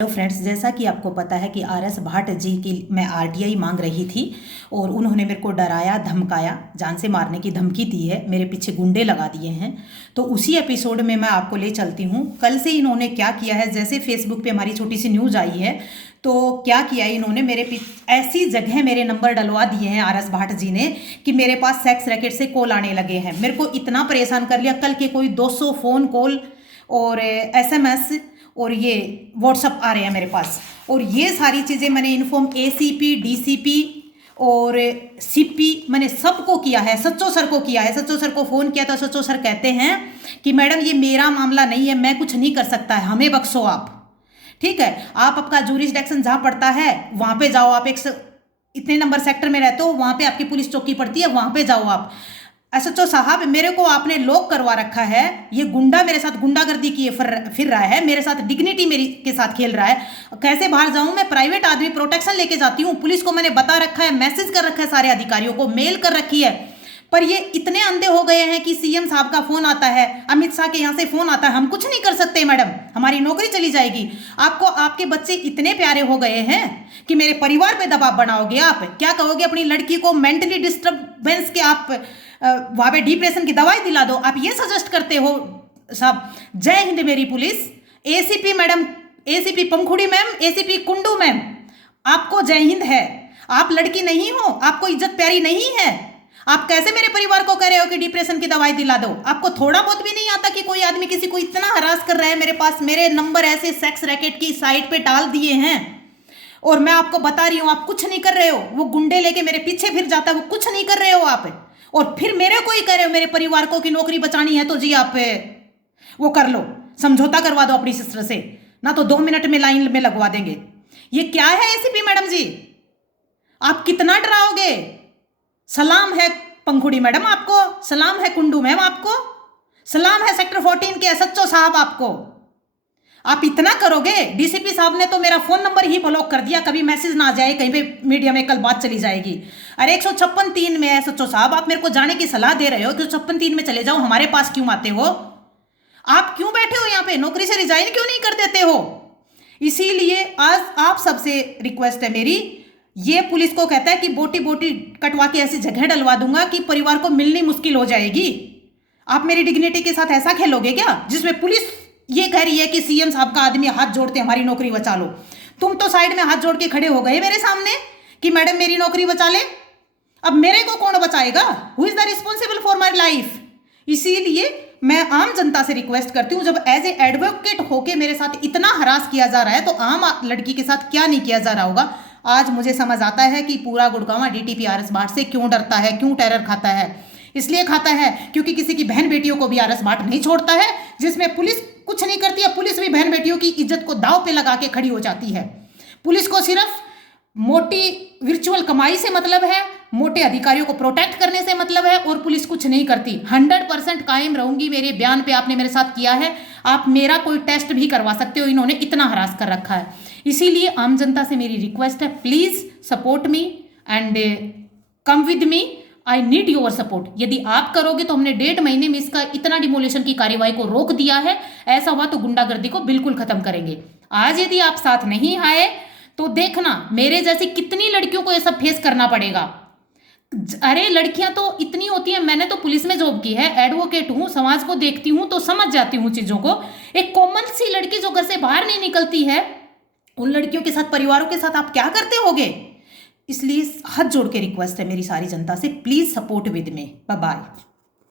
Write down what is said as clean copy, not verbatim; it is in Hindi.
हेलो फ्रेंड्स, जैसा कि आपको पता है कि आर.एस. भाट जी की मैं आरटीआई मांग रही थी और उन्होंने मेरे को डराया, धमकाया, जान से मारने की धमकी दी है, मेरे पीछे गुंडे लगा दिए हैं। तो उसी एपिसोड में मैं आपको ले चलती हूँ। कल से इन्होंने क्या किया है, जैसे फेसबुक पे हमारी छोटी सी न्यूज़ आई है, तो क्या किया इन्होंने, मेरे ऐसी जगह मेरे नंबर डलवा दिए हैं आर.एस. भाट जी ने कि मेरे पास सेक्स रैकेट से कॉल आने लगे हैं। मेरे को इतना परेशान कर लिया, कल के कोई 200 फ़ोन कॉल और SMS और ये व्हाट्सअप आ रहे हैं मेरे पास। और ये सारी चीज़ें मैंने इन्फॉर्म एसीपी, डीसीपी और सीपी मैंने सबको किया है, सच्चो सर को किया है। सच्चो सर को फ़ोन किया तो सच्चो सर कहते हैं कि मैडम ये मेरा मामला नहीं है, मैं कुछ नहीं कर सकता है, हमें बख्शो आप। ठीक है, आप आपका जूरिसडिक्शन जहाँ पड़ता है वहाँ पे जाओ। आप इतने नंबर सेक्टर में रहते हो, वहाँ पे आपकी पुलिस चौकी पड़ती है, वहाँ पे जाओ आप। एसएचओ साहब, मेरे को आपने लॉक करवा रखा है, ये गुंडा मेरे साथ गुंडागर्दी किए फिर रहा है, मेरे साथ डिग्निटी मेरी के साथ खेल रहा है। कैसे बाहर जाऊं मैं? प्राइवेट आदमी, प्रोटेक्शन लेके जाती हूँ। पुलिस को मैंने बता रखा है, मैसेज कर रखा है, सारे अधिकारियों को मेल कर रखी है। पर ये इतने अंधे हो गए हैं कि सीएम साहब का फोन आता है, अमित शाह के यहाँ से फोन आता है, हम कुछ नहीं कर सकते मैडम, हमारी नौकरी चली जाएगी। आपको आपके बच्चे इतने प्यारे हो गए हैं कि मेरे परिवार पे दबाव बनाओगे आप। क्या कहोगे अपनी लड़की को मेंटली डिस्टर्बेंस के आप वहाँ पे डिप्रेशन की दवाई दिला दो, आप ये सजेस्ट करते हो साहब। जय हिंद मेरी पुलिस। एसीपी मैडम, एसीपी पंखुड़ी मैम, एसीपी कुंडू मैम, आपको जय हिंद है। आप लड़की नहीं हो, आपको इज्जत प्यारी नहीं है। आप कैसे मेरे परिवार को कह रहे हो कि डिप्रेशन की दवाई दिला दो? आपको थोड़ा बहुत भी नहीं आता कि कोई आदमी किसी को इतना हरास कर रहा है? मेरे पास मेरे नंबर ऐसे सेक्स रैकेट की साइट पे डाल दिए हैं और मैं आपको बता रही हूं, आप कुछ नहीं कर रहे हो। वो गुंडे लेके मेरे पीछे फिर जाता है, वो कुछ नहीं कर रहे हो आप। और फिर मेरे को ही कह रहे हो मेरे परिवार को कि नौकरी बचानी है तो जी आप वो कर लो, समझौता करवा दो अपनी सिस्टर से, ना तो 2 मिनट में लाइन में लगवा देंगे। ये क्या है एसीपी मैडम जी? आप कितना डराओगे? सलाम है पंखुड़ी मैडम आपको, सलाम है कुंडू मैम आपको, सलाम है सेक्टर 14 के एसएचओ साहब आपको। आप इतना करोगे? डीसीपी साहब ने तो मेरा फोन नंबर ही ब्लॉक कर दिया, कभी मैसेज ना जाए, कहीं पे मीडिया में कल बात चली जाएगी। अरे 156(3) में एसएचओ साहब, आप मेरे को जाने की सलाह दे रहे हो कि 156(3) में चले जाओ, हमारे पास क्यों आते हो? आप क्यों बैठे हो यहाँ पे? नौकरी से रिजाइन क्यों नहीं कर देते हो? इसीलिए आज आप सबसे रिक्वेस्ट है मेरी, ये पुलिस को कहता है कि बोटी बोटी कटवा के ऐसी जगह डलवा दूंगा कि परिवार को मिलनी मुश्किल हो जाएगी। आप मेरी डिग्निटी के साथ ऐसा खेलोगे क्या, जिसमें पुलिस ये कह रही है कि सीएम साहब का आदमी हाथ जोड़ते हमारी नौकरी बचा लो? तुम तो साइड में हाथ जोड़ के खड़े हो गए मेरे सामने कि मैडम मेरी नौकरी बचा ले। अब मेरे को कौन बचाएगा? Who is the responsible for my life? इसीलिए मैं आम जनता से रिक्वेस्ट करती हूँ, जब एज ए एडवोकेट होके मेरे साथ इतना हरास किया जा रहा है तो आम लड़की के साथ क्या नहीं किया जा रहा होगा। आज मुझे समझ आता है कि पूरा गुड़गांव डीटीपी आर.एस. भाट से क्यों डरता है, क्यों टेरर खाता है। इसलिए खाता है क्योंकि किसी की बहन बेटियों को भी आर.एस. भाट नहीं छोड़ता है, जिसमें पुलिस कुछ नहीं करती है। पुलिस भी बहन बेटियों की इज्जत को दांव पे लगा के खड़ी हो जाती है। पुलिस को सिर्फ मोटी वर्चुअल कमाई से मतलब है, मोटे अधिकारियों को प्रोटेक्ट करने से मतलब है, और पुलिस कुछ नहीं करती। 100% कायम रहूंगी मेरे बयान पे। आपने मेरे साथ किया है, आप मेरा कोई टेस्ट भी करवा सकते हो, इन्होंने इतना हरास कर रखा है। इसीलिए आम जनता से मेरी रिक्वेस्ट है, please support me and come with me, I need your support. यदि आप करोगे तो हमने 1.5 महीने में इसका इतना डिमोलिशन की कार्यवाही को रोक दिया है। ऐसा हुआ तो गुंडागर्दी को बिल्कुल खत्म करेंगे। आज यदि आप साथ नहीं आए तो देखना मेरे जैसी कितनी लड़कियों को ये सब फेस करना पड़ेगा। अरे लड़कियां तो इतनी होती हैं, मैंने तो पुलिस में जॉब की है, एडवोकेट हूं, समाज को देखती हूं तो समझ जाती हूं चीजों को। एक कॉमन सी लड़की जो घर से बाहर नहीं निकलती है, उन लड़कियों के साथ, परिवारों के साथ आप क्या करते होगे? इसलिए हाथ जोड़ के रिक्वेस्ट है मेरी सारी जनता से, please support with me. Bye bye.